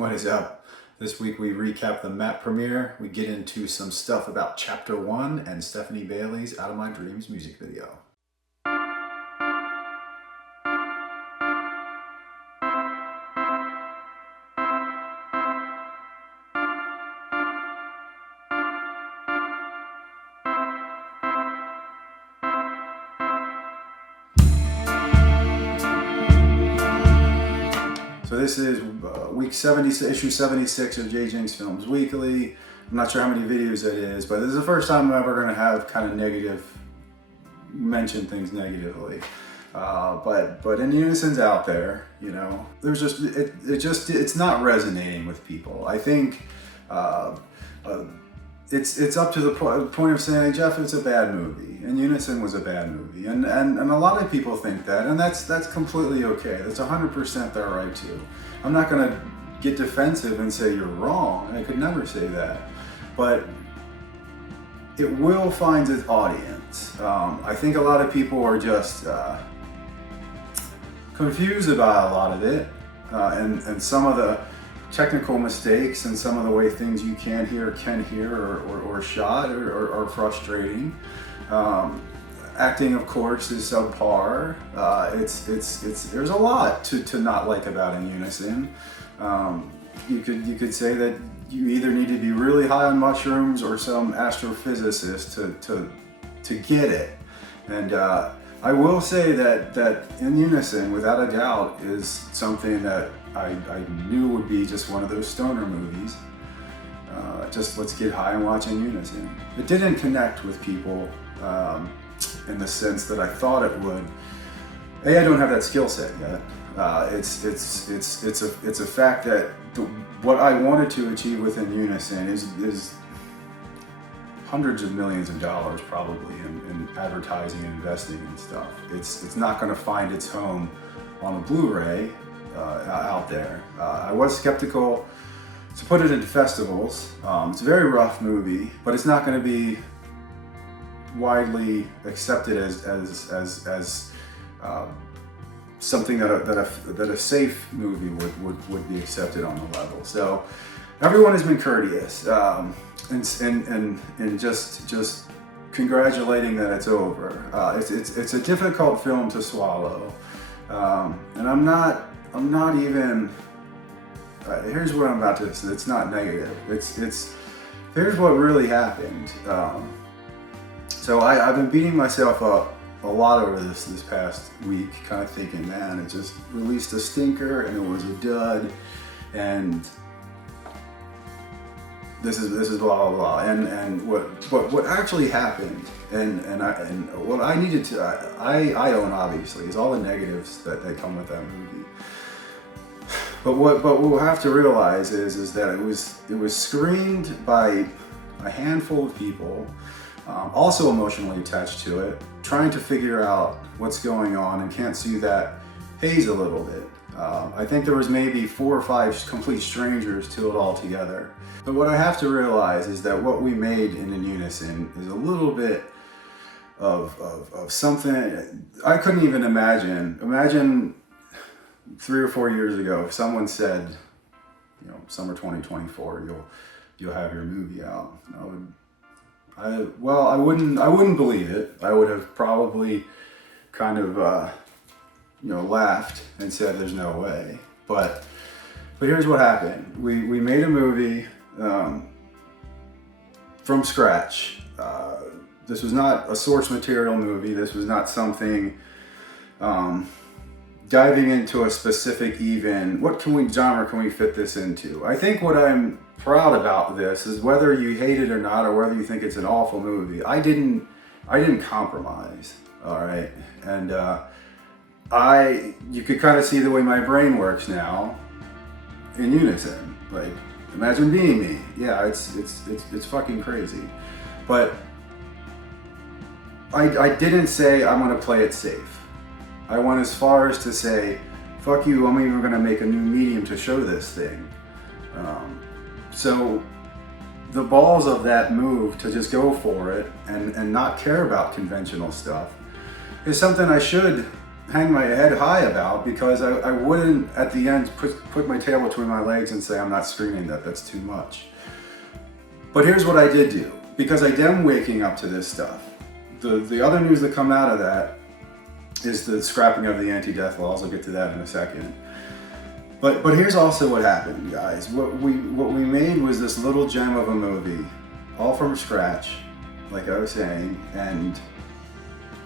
What is up? This week we recap the map premiere. We get into some stuff about Chapter 1 and Stephanie Bailey's Out of My Dreams music video. So this is week 70, issue 76 of Jinx Films Weekly. I'm not sure how many videos it is, but this is the first time I'm ever going to have kind of mention things negatively. But in Unison's out there, you know, there's just it's not resonating with people. I think it's up to the point of saying, Jeff, it's a bad movie, and Unison was a bad movie, and a lot of people think that, and that's completely okay. That's 100% their right to. I'm not gonna get defensive and say you're wrong. I could never say that, but it will find its audience. I think a lot of people are just confused about a lot of it, and some of the technical mistakes and some of the way things you can hear or shot are frustrating. Acting, of course, is subpar. There's a lot to not like about In Unison. You could say that you either need to be really high on mushrooms or some astrophysicist to get it. And I will say that In Unison, without a doubt, is something that I knew would be just one of those stoner movies. Just let's get high and watch In Unison. It didn't connect with people in the sense that I thought it would. I don't have that skill set yet. It's a fact that what I wanted to achieve within Unison is hundreds of millions of dollars probably in advertising and investing and stuff. It's not going to find its home on a Blu-ray out there. I was skeptical to put it into festivals. It's a very rough movie, but it's not going to be widely accepted as something that a safe movie would be accepted on the level. So everyone has been courteous and just congratulating that it's over. It's a difficult film to swallow, and I'm not even. Here's what I'm about to say. It's not negative. Here's what really happened. So I've been beating myself up a lot over this past week, kind of thinking, man, it just released a stinker and it was a dud, and this is blah blah blah. And what actually happened, and what I needed to I own obviously is all the negatives that come with that movie. But what we'll have to realize is that it was screened by a handful of people, also emotionally attached to it, trying to figure out what's going on and can't see that haze a little bit. I think there was maybe 4 or 5 complete strangers to it all together. But what I have to realize is that what we made in Unison is a little bit of something I couldn't even imagine. Imagine 3 or 4 years ago, if someone said, you know, summer 2024, you'll have your movie out. I wouldn't believe it. I would have probably kind of laughed and said there's no way. But here's what happened. We made a movie from scratch. This was not a source material movie. This was not something diving into a specific what genre can we fit this into? I think what I'm proud about this is whether you hate it or not, or whether you think it's an awful movie, I didn't compromise, all right? And you could kind of see the way my brain works now in Unison. Like, imagine being me. Yeah, it's fucking crazy. But I didn't say I'm gonna play it safe. I went as far as to say, fuck you, I'm even gonna make a new medium to show this thing. So the balls of that move to just go for it and not care about conventional stuff is something I should hang my head high about, because I wouldn't at the end put my tail between my legs and say I'm not screening that, that's too much. But here's what I did do, because I am waking up to this stuff. The other news that come out of that is the scrapping of the anti-death laws. I'll get to that in a second. But here's also what happened, guys. What we made was this little gem of a movie, all from scratch, like I was saying, and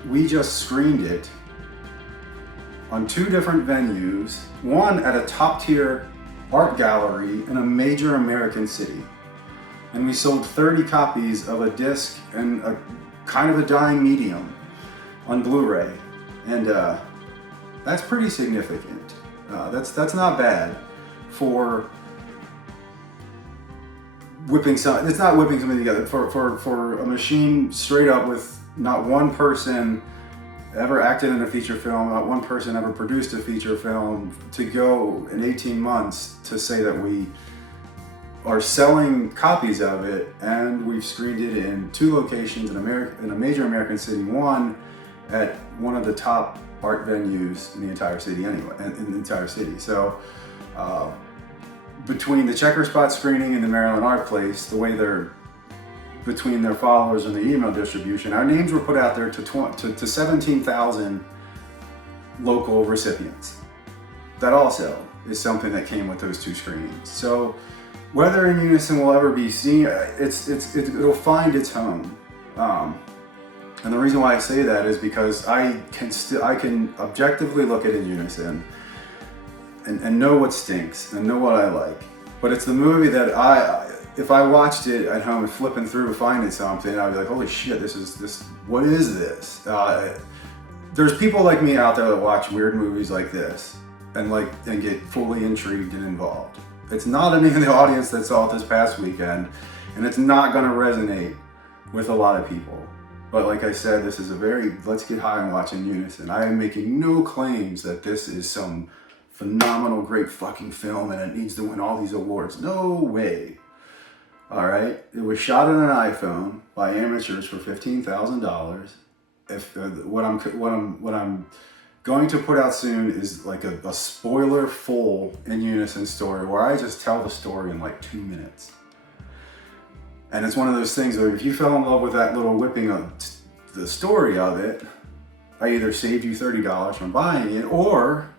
we just screened it on 2 different venues, one at a top-tier art gallery in a major American city. And we sold 30 copies of a disc and a kind of a dying medium on Blu-ray. And that's pretty significant. That's not bad for whipping something. It's not whipping something together. For a machine straight up with not one person ever acted in a feature film, not one person ever produced a feature film, to go in 18 months to say that we are selling copies of it, and we've screened it in 2 locations in a major American city, one at one of the top art venues in the entire city anyway, in the entire city. So between the Checker Spot screening and the Maryland Art Place, the way they're between their followers and the email distribution, our names were put out there to 17,000 local recipients. That also is something that came with those 2 screenings. So whether In Unison will ever be seen, it'll find its home. And the reason why I say that is because I can objectively look at In Unison and know what stinks and know what I like. But it's the movie that if I watched it at home and flipping through finding something, I'd be like, holy shit, what is this? There's people like me out there that watch weird movies like this and get fully intrigued and involved. It's not any of the audience that saw it this past weekend, and it's not gonna resonate with a lot of people. But like I said, this is a very, let's get high and watch In Unison. I am making no claims that this is some phenomenal, great fucking film and it needs to win all these awards. No way. All right, it was shot on an iPhone by amateurs for $15,000. If what I'm going to put out soon is like a spoiler full In Unison story where I just tell the story in like 2 minutes. And it's one of those things where if you fell in love with that little whipping of the story of it, I either saved you $30 from buying it, or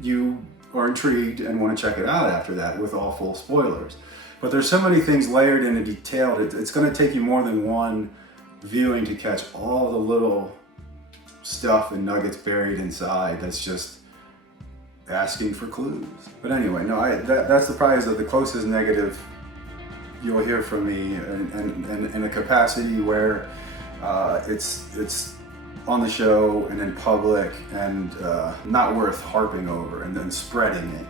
you are intrigued and want to check it out after that with all full spoilers. But there's so many things layered in and detailed, it's going to take you more than one viewing to catch all the little stuff and nuggets buried inside that's just asking for clues. But anyway, no, that's the closest negative you'll hear from me in a capacity where it's on the show and in public and not worth harping over and then spreading it.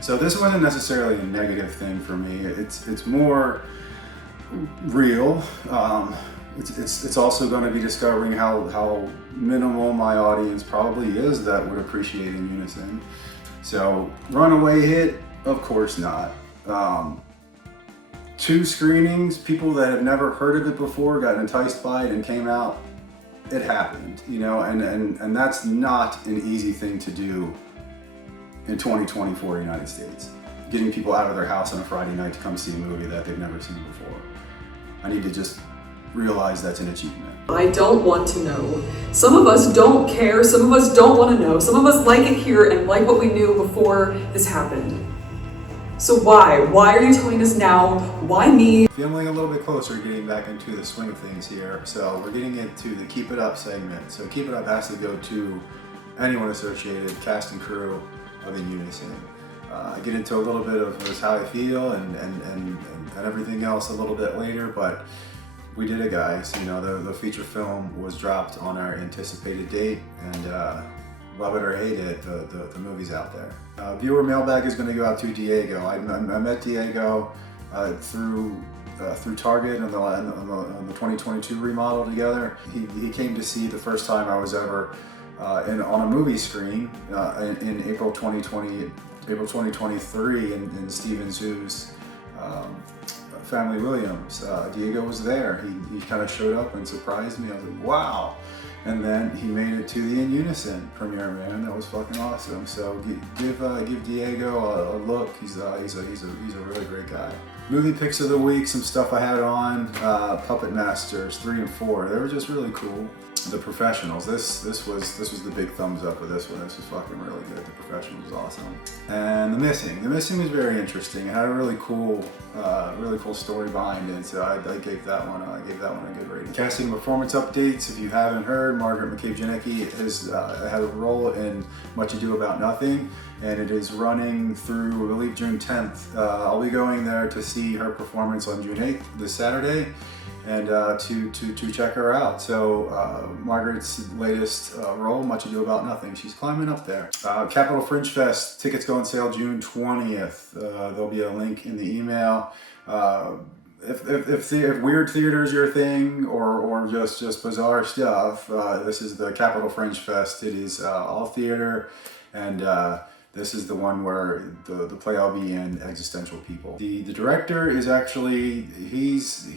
So this wasn't necessarily a negative thing for me. It's more real. It's also going to be discovering how minimal my audience probably is that would appreciate In Unison. So runaway hit? Of course not. 2 screenings, people that had never heard of it before got enticed by it and came out. It happened, and that's not an easy thing to do in 2024 United States. Getting people out of their house on a Friday night to come see a movie that they've never seen before. I need to just realize that's an achievement. I don't want to know. Some of us don't care, some of us don't want to know. Some of us like it here and like what we knew before this happened. So why? Why are you telling us now? Why me? Feeling a little bit closer, getting back into the swing of things here. So we're getting into the Keep It Up segment. So Keep It Up has to go to anyone associated, cast and crew of In Unison. I get into a little bit of just how I feel and everything else a little bit later, but we did it, guys. The feature film was dropped on our anticipated date, and love it or hate it, the movie's out there. Viewer mailbag is going to go out to Diego. I met Diego through Target on the 2022 remodel together. He came to see the first time I was ever on a movie screen in April 2023 in Steven Zhu's Family Williams. Diego was there. He kind of showed up and surprised me. I was like, wow. And then he made it to the In Unison premiere, man. That was fucking awesome. So give Diego a look. He's a really great guy. Movie picks of the week, some stuff I had on. Puppet Masters 3 and 4. They were just really cool. The Professionals. This was the big thumbs up with this one. This was fucking really good. The Professionals was awesome. And The Missing. The Missing was very interesting. It had a really cool story behind it. So I gave that one a good rating. Casting and performance updates. If you haven't heard, Margaret McCabe-Janicki has had a role in Much Ado About Nothing, and it is running through, I believe, June 10th. I'll be going there to see her performance on June 8th, this Saturday, and to check her out. So Margaret's latest role, Much Ado About Nothing, she's climbing up there. Capital Fringe Fest, tickets go on sale June 20th. There'll be a link in the email. If weird theater is your thing, or just bizarre stuff, this is the Capital Fringe Fest. It is all theater, and this is the one where the play I'll be in, Existential People. The director is actually, he's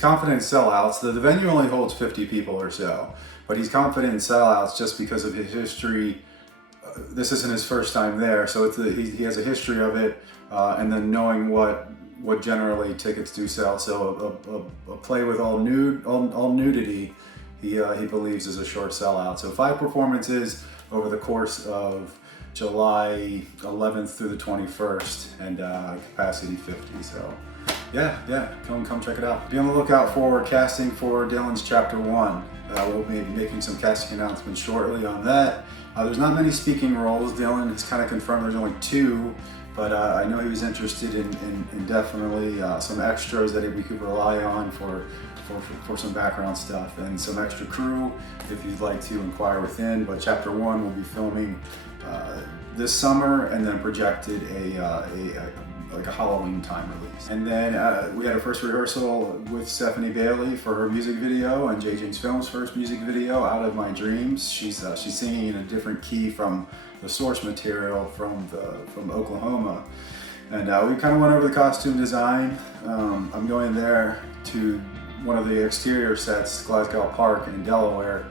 confident in sellouts. The venue only holds 50 people or so, but he's confident in sellouts just because of his history. This isn't his first time there, so he has a history of it, and then knowing what generally tickets do sell. So a play with all nudity, he believes is a short sellout. So 5 performances over the course of July 11th through the 21st, and capacity 50. So yeah, come check it out. Be on the lookout for casting for Dylan's Chapter 1. We'll be making some casting announcements shortly on that. There's not many speaking roles. Dylan has kind of confirmed there's only 2, but I know he was interested in definitely some extras that we could rely on for some background stuff, and some extra crew if you'd like to inquire within. But Chapter 1 will be filming this summer, and then projected like a Halloween time release. And then we had a first rehearsal with Stephanie Bailey for her music video, and Jinx Films' first music video, Out of My Dreams. She's singing in a different key from the source material from Oklahoma. And we kind of went over the costume design. I'm going there to one of the exterior sets, Glasgow Park in Delaware,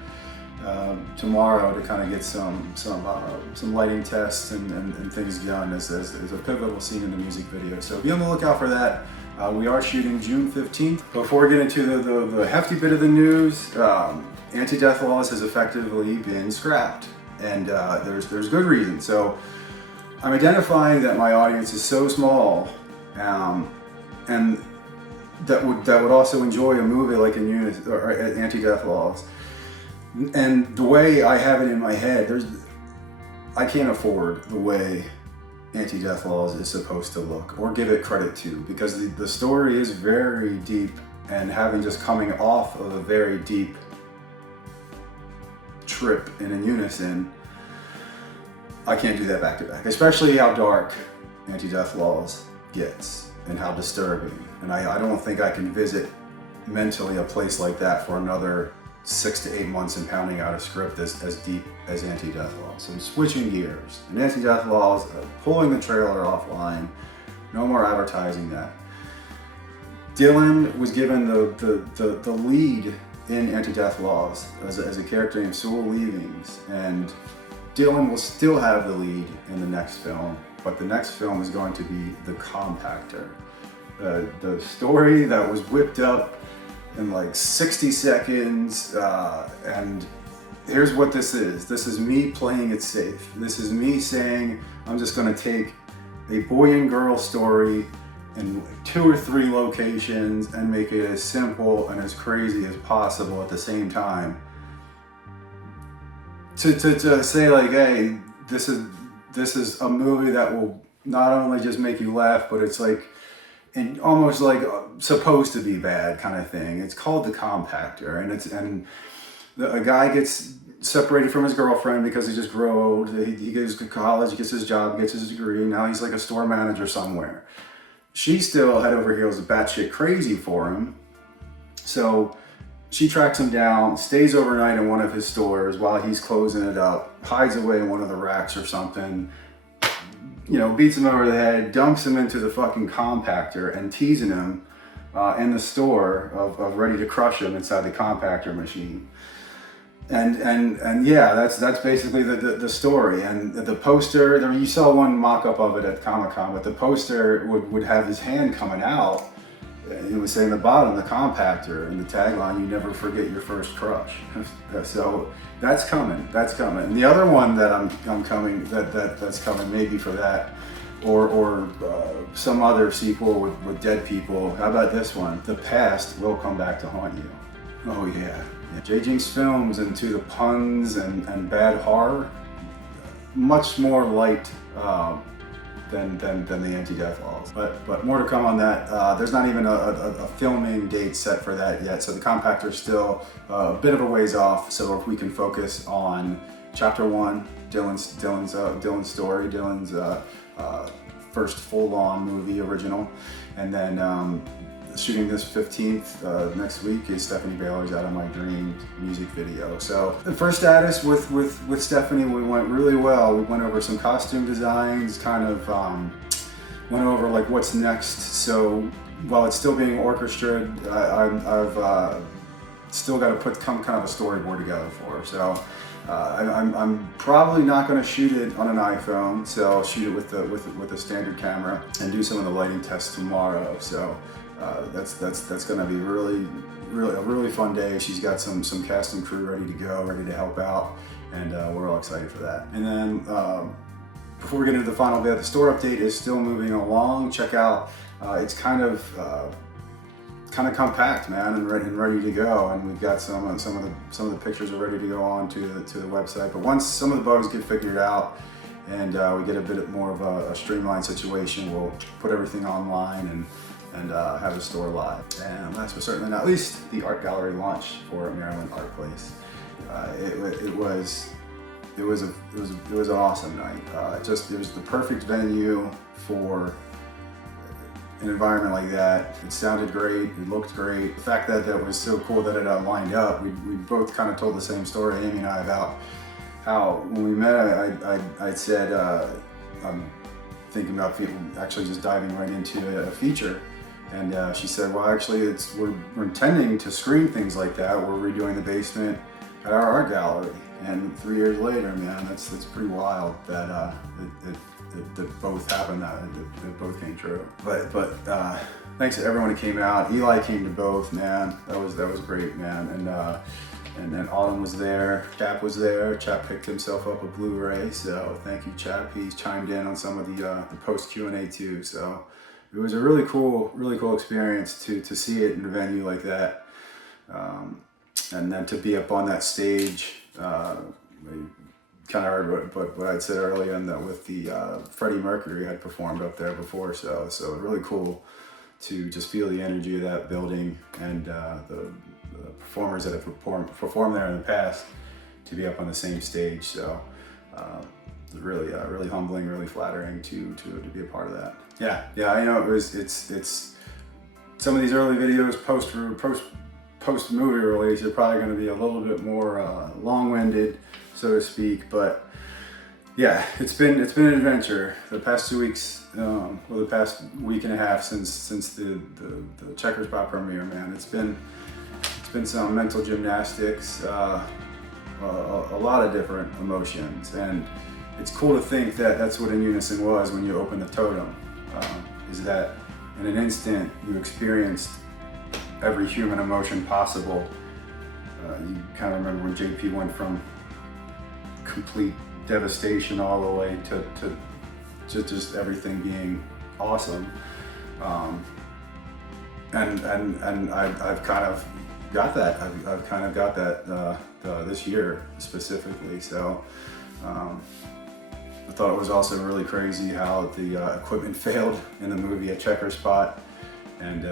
tomorrow to kind of get some lighting tests and things done as a pivotal scene in the music video. So be on the lookout for that. We are shooting June 15th. Before we get into the hefty bit of the news, Anti-Death Laws has effectively been scrapped, and there's good reason. So I'm identifying that my audience is so small, and that would also enjoy a movie like Anti-Death Laws. And the way I have it in my head, I can't afford the way Anti-Death Laws is supposed to look or give it credit to, because the story is very deep, and having just coming off of a very deep trip in a unison, I can't do that back to back, especially how dark Anti-Death Laws gets and how disturbing. And I don't think I can visit mentally a place like that for another 6 to 8 months and pounding out a script as deep as Anti-Death Laws. So I'm switching gears. And Anti-Death Laws, pulling the trailer offline, no more advertising that. Dylan was given the lead in Anti-Death Laws as a character named Sewell Leavings, and Dylan will still have the lead in the next film, but the next film is going to be The Compactor. The story that was whipped up in like 60 seconds, and here's what this is. This is me playing it safe. This is me saying, I'm just gonna take a boy and girl story in 2 or 3 locations and make it as simple and as crazy as possible at the same time. To say like, hey, this is a movie that will not only just make you laugh, but it's like, and almost like supposed to be bad kind of thing. It's called The Compactor, and a guy gets separated from his girlfriend because he just grew old. He goes to college, gets his job, gets his degree. Now he's like a store manager somewhere. She's still head over heels batshit crazy for him. So she tracks him down, stays overnight in one of his stores while he's closing it up, hides away in one of the racks or something, you know, beats him over the head, dumps him into the fucking compactor, and teasing him in the store of ready to crush him inside the compactor machine. And yeah, that's basically the story. And the poster, you saw one mock-up of it at Comic-Con, but the poster would have his hand coming out. It was saying at the bottom, the compactor, and the tagline, "You never forget your first crush." So that's coming. And the other one that I'm coming, that's coming maybe for that, or some other sequel with dead people. How about this one? The past will come back to haunt you. Oh yeah. J. Jinx Films into the puns and bad horror, much more light than the anti-death laws. But more to come on that. There's not even a filming date set for that yet, so the compactor is still a bit of a ways off. So if we can focus on Chapter 1, Dylan's story, Dylan's first full-on movie original, and then shooting this 15th next week is Stephanie Baylor's Out of My Dream music video. So the first status with Stephanie, we went really well. We went over some costume designs, kind of went over like what's next. So while it's still being orchestrated, I've still got to put kind of a storyboard together for her. So I'm probably not going to shoot it on an iPhone. So I'll shoot it with a standard camera and do some of the lighting tests tomorrow. So that's going to be a really fun day. She's got some cast and crew ready to go, ready to help out, and we're all excited for that. And then before we get into the final bit, the store update is still moving along. Check out, it's kind of compact, man, and ready to go. And we've got some of the pictures are ready to go on to the website. But once some of the bugs get figured out and we get a bit more of a streamlined situation, we'll put everything online and have the store live. And last but certainly not least, the art gallery launch for Maryland Art Place. It was an awesome night. It was the perfect venue for an environment like that. It sounded great, it looked great. The fact that it was so cool that it lined up, we both kind of told the same story, Amy and I, about how when we met, I said, I'm thinking about actually just diving right into a feature. And she said, well, actually, we're intending to screen things like that. We're redoing the basement at our art gallery. And 3 years later, man, that's pretty wild that it both happened, that it both came true. But thanks to everyone who came out. Eli came to both, man. That was great, man. And then Autumn was there. Chap was there. Chap picked himself up a Blu-ray. So thank you, Chap. He's chimed in on some of the post Q&A too. So it was a really cool experience to see it in a venue like that, and then to be up on that stage. We kind of heard what I'd said earlier, and that with the Freddie Mercury had performed up there before, so really cool to just feel the energy of that building and the performers that have performed there in the past to be up on the same stage. So really humbling, really flattering to be a part of that. Yeah, I know it's some of these early videos post movie release are probably going to be a little bit more long-winded, so to speak, but yeah, it's been an adventure. The past 2 weeks, the past week and a half since the Checkers Pop premiere, man, it's been some mental gymnastics, a lot of different emotions, and it's cool to think that that's what In Unison was when you open the totem, is that in an instant you experienced every human emotion possible. You kind of remember when JP went from complete devastation all the way to just everything being awesome. And I've kind of got that. I've kind of got that this year specifically. So I thought it was also really crazy how the equipment failed in the movie at Checker Spot, and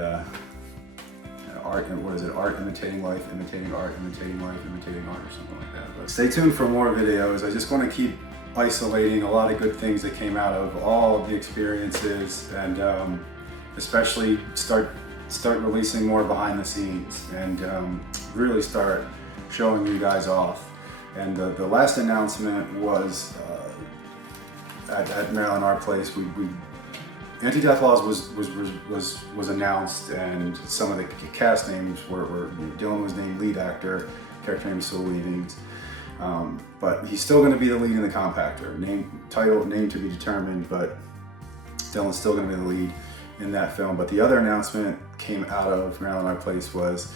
art, what is it? Art imitating life, imitating art, imitating life, imitating art, or something like that. But stay tuned for more videos. I just want to keep isolating a lot of good things that came out of all of the experiences, and especially start releasing more behind the scenes, and really start showing you guys off. And the last announcement was at Maryland Art Place, we Anti-Death Laws was announced, and some of the cast names were Dylan was named lead actor, character name is still Leavings, but he's still going to be the lead in the Compactor. Name to be determined, but Dylan's still going to be the lead in that film. But the other announcement came out of Maryland Art Place was,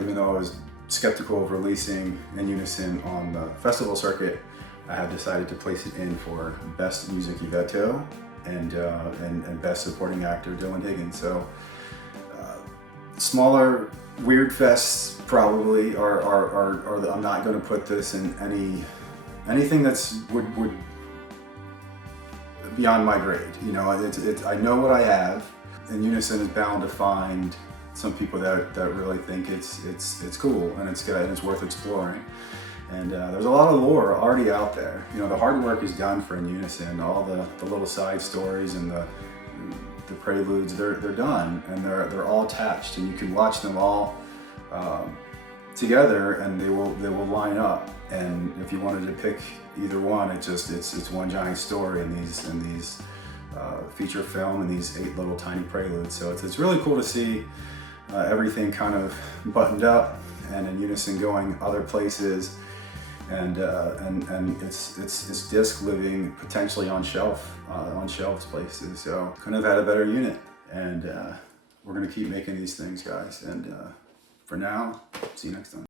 even though I was skeptical of releasing In Unison on the festival circuit, I have decided to place it in for Best Music Yvetto and Best Supporting Actor Dylan Higgins. So smaller weird fests probably are I'm not going to put this in anything that's would beyond my grade. You know, I know what I have. In Unison is bound to find some people that really think it's cool and it's good and it's worth exploring. And there's a lot of lore already out there. You know, the hard work is done for In Unison. All the little side stories and the preludes, they're done, and they're all attached, and you can watch them all together, and they will line up. And if you wanted to pick either one, it's one giant story in these feature film and these 8 little tiny preludes. So it's really cool to see everything kind of buttoned up and In Unison going other places. And it's disc living potentially on shelves places. So couldn't have had a better unit, and we're gonna keep making these things, guys. And for now, see you next time.